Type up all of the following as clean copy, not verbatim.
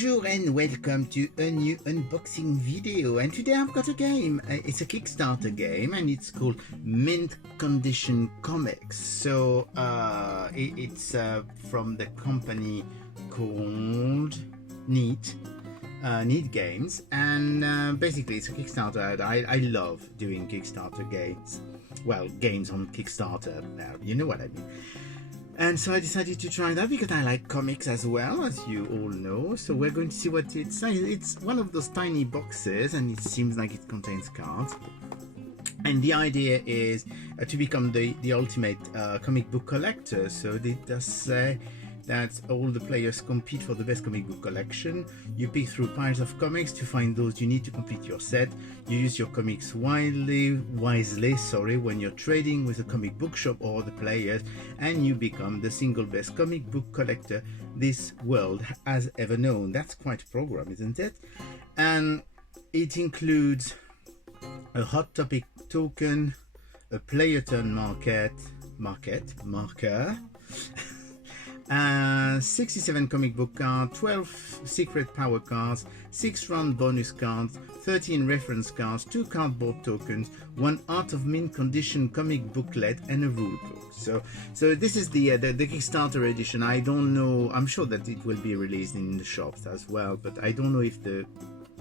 Bonjour and welcome to a new unboxing video, and today I've got a game. It's a Kickstarter game and it's called Mint Condition Comics. So it's from the company called Neat Games, and basically it's a Kickstarter. I love doing Kickstarter games. Well, games on Kickstarter, you know what I mean. And so I decided to try that because I like comics as well, as you all know. So we're going to see what it's like. It's one of those tiny boxes and it seems like it contains cards. And the idea is to become the ultimate comic book collector. So it does say that all the players compete for the best comic book collection. You pick through piles of comics to find those you need to complete your set. You use your comics wisely when you're trading with a comic book shop or the players, and you become the single best comic book collector this world has ever known. That's quite a program, isn't it? And it includes a hot topic token, a player turn marker, 67 comic book cards, 12 secret power cards, 6 round bonus cards, 13 reference cards, 2 cardboard tokens, 1 Art of Mint Condition comic booklet, and a rule book. So this is the Kickstarter edition. I don't know. I'm sure that it will be released in the shops as well, but I don't know if the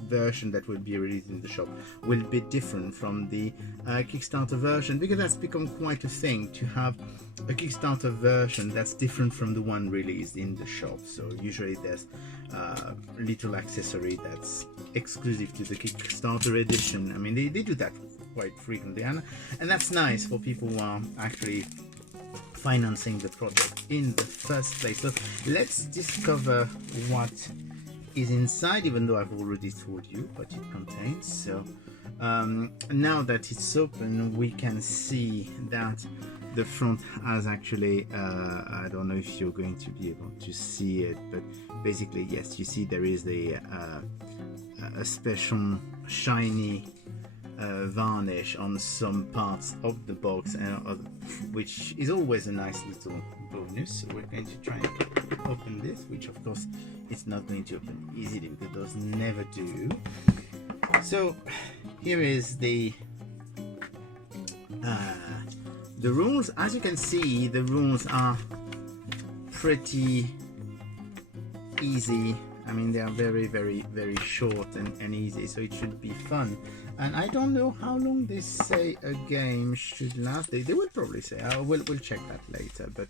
version that will be released in the shop will be different from the Kickstarter version, because that's become quite a thing to have a Kickstarter version that's different from the one released in the shop. So usually there's a little accessory that's exclusive to the Kickstarter edition. I mean, they do that quite frequently, and that's nice for people who are actually financing the project in the first place. So let's discover what is inside, even though I've already told you what it contains. So now that it's open, we can see that the front has actually I don't know if you're going to be able to see it, but basically, yes, you see there is a special shiny varnish on some parts of the box, which is always a nice little bonus. So we're going to try and open this, which of course it's not going to open easily because those never do. So here is the rules. As you can see, the rules are pretty easy. I mean, they are very, very, very short and easy, so it should be fun. And I don't know how long they say a game should last. They will probably say, we'll check that later, but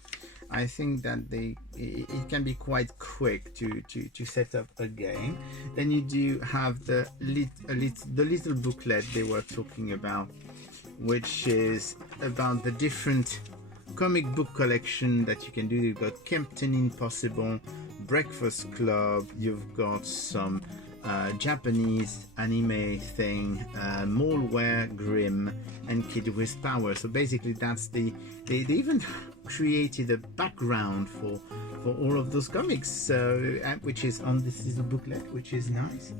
I think that it can be quite quick to set up a game. Then you do have the little booklet they were talking about, which is about the different comic book collection that you can do. You've got Captain Impossible, Breakfast Club, you've got some Japanese anime thing, Malware, Grimm, and Kid with Power. So basically that's they even created a background for all of those comics, which is on this little booklet, which is nice.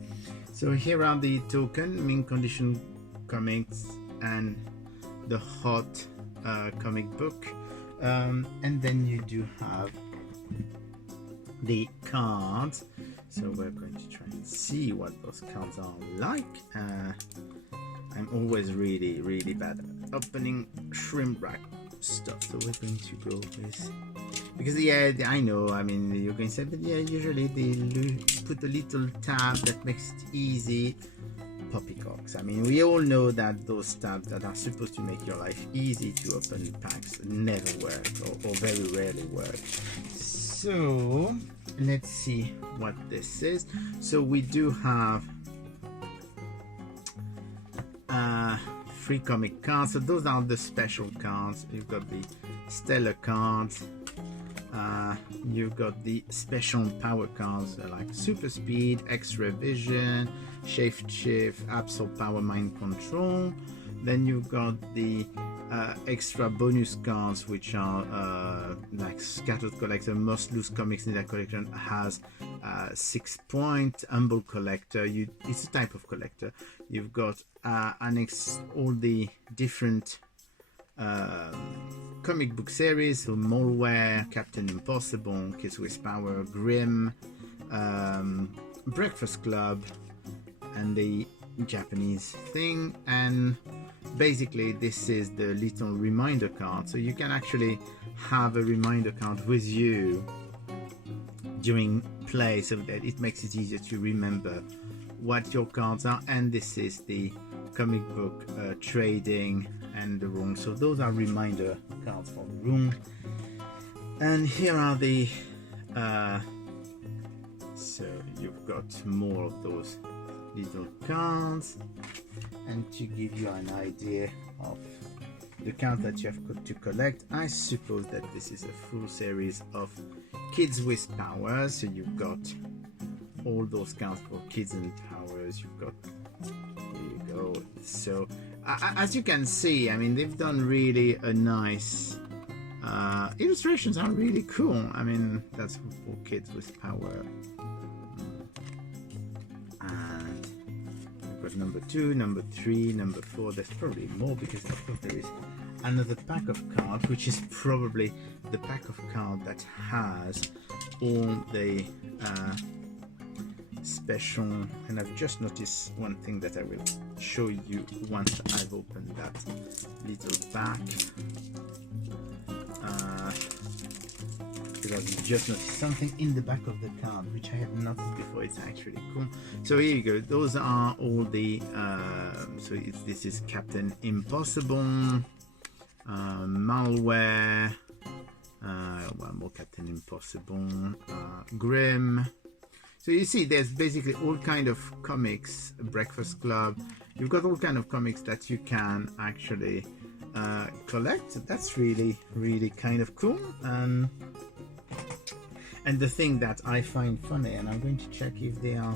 So here are the token, Mint Condition Comics, and the hot comic book, and then you do have the cards. So we're going to try and see what those cards are like. I'm always really bad at opening shrimp wrap stuff, so we're going to go with, because yeah, I know, I mean, you're going to say, but yeah, usually they put a little tab that makes it easy. Poppycocks. I mean, we all know that those tabs that are supposed to make your life easy to open packs never work, or very rarely work. So let's see what this is. So we do have free comic cards. So those are the special cards. You've got the stellar cards, you've got the special power cards like super speed, extra vision, shift, absorb power, mind control. Then you've got the extra bonus cards, which are like scattered collector, must lose comics in that collection has 6 point. Humble collector, it's a type of collector. You've got all the different comic book series, so Malware, Captain Impossible, Kids with Power, Grimm, Breakfast Club and the Japanese thing, and basically this is the little reminder card, so you can actually have a reminder card with you during play so that it makes it easier to remember what your cards are. And this is the comic book trading and the room, so those are reminder cards for the room. And here are the so you've got more of those little cards, and to give you an idea of the cards that you have got to collect, I suppose that this is a full series of kids with powers. So you've got all those cards for kids and powers. You've got, there you go. So as you can see, I mean, they've done really a nice illustrations are really cool. I mean, that's for kids with power. And we've got number 2, number 3, number 4. There's probably more because of course there is another pack of cards, which is probably the pack of cards that has all the special. And I've just noticed one thing that I will show you once I've opened that little pack. Because I've just noticed something in the back of the card which I had noticed before. It's actually cool. So here you go. Those are all the so this is Captain Impossible, Malware, one more Captain Impossible, Grimm. So you see there's basically all kind of comics, Breakfast Club. You've got all kind of comics that you can actually collect. That's really kind of cool. And the thing that I find funny, and I'm going to check if they are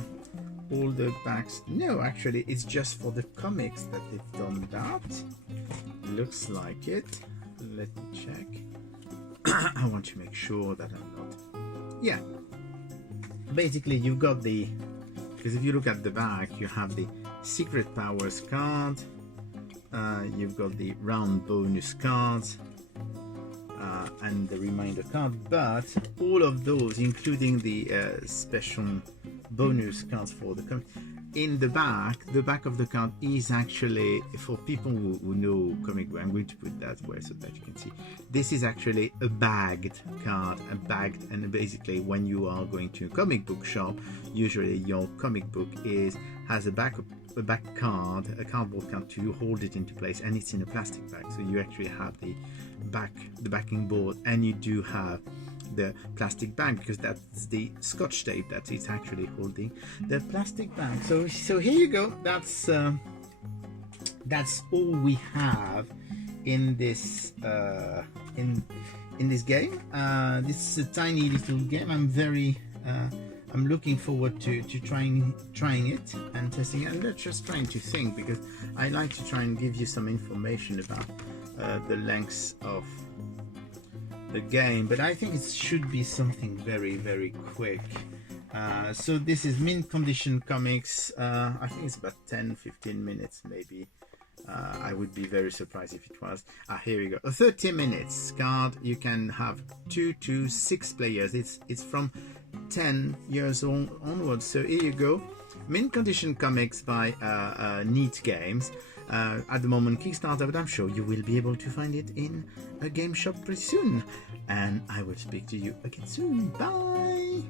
all the backs. No, actually it's just for the comics that they've done that. Looks like it. Let me check. I want to make sure that I'm not. Yeah. Basically you've got the, because if you look at the back, you have the Secret Powers card. You've got the round bonus cards and the reminder card, but all of those, including the special bonus cards for the in the back of the card is actually for people who know comic book. I'm going to put that where so that you can see. This is actually a bagged card, and basically when you are going to a comic book shop, usually your comic book has a back card, a cardboard card to hold it into place, and it's in a plastic bag. So you actually have the backing board, and you do have the plastic bag because that's the scotch tape that is actually holding the plastic bag. So here you go. That's all we have in this in this game. This is a tiny little game. I'm looking forward to trying it and testing it. And not just trying to think, because I like to try and give you some information about the lengths of the game, but I think it should be something very quick. So this is mint condition comics. I think it's about 10-15 minutes maybe. I would be very surprised if it was. Here we go. A 30 minutes card. You can have 2 to 6 players. It's from 10 years old onwards. So here you go. Mint condition comics by Neat Games. At the moment Kickstarter, but I'm sure you will be able to find it in a game shop pretty soon. And I will speak to you again soon. Bye.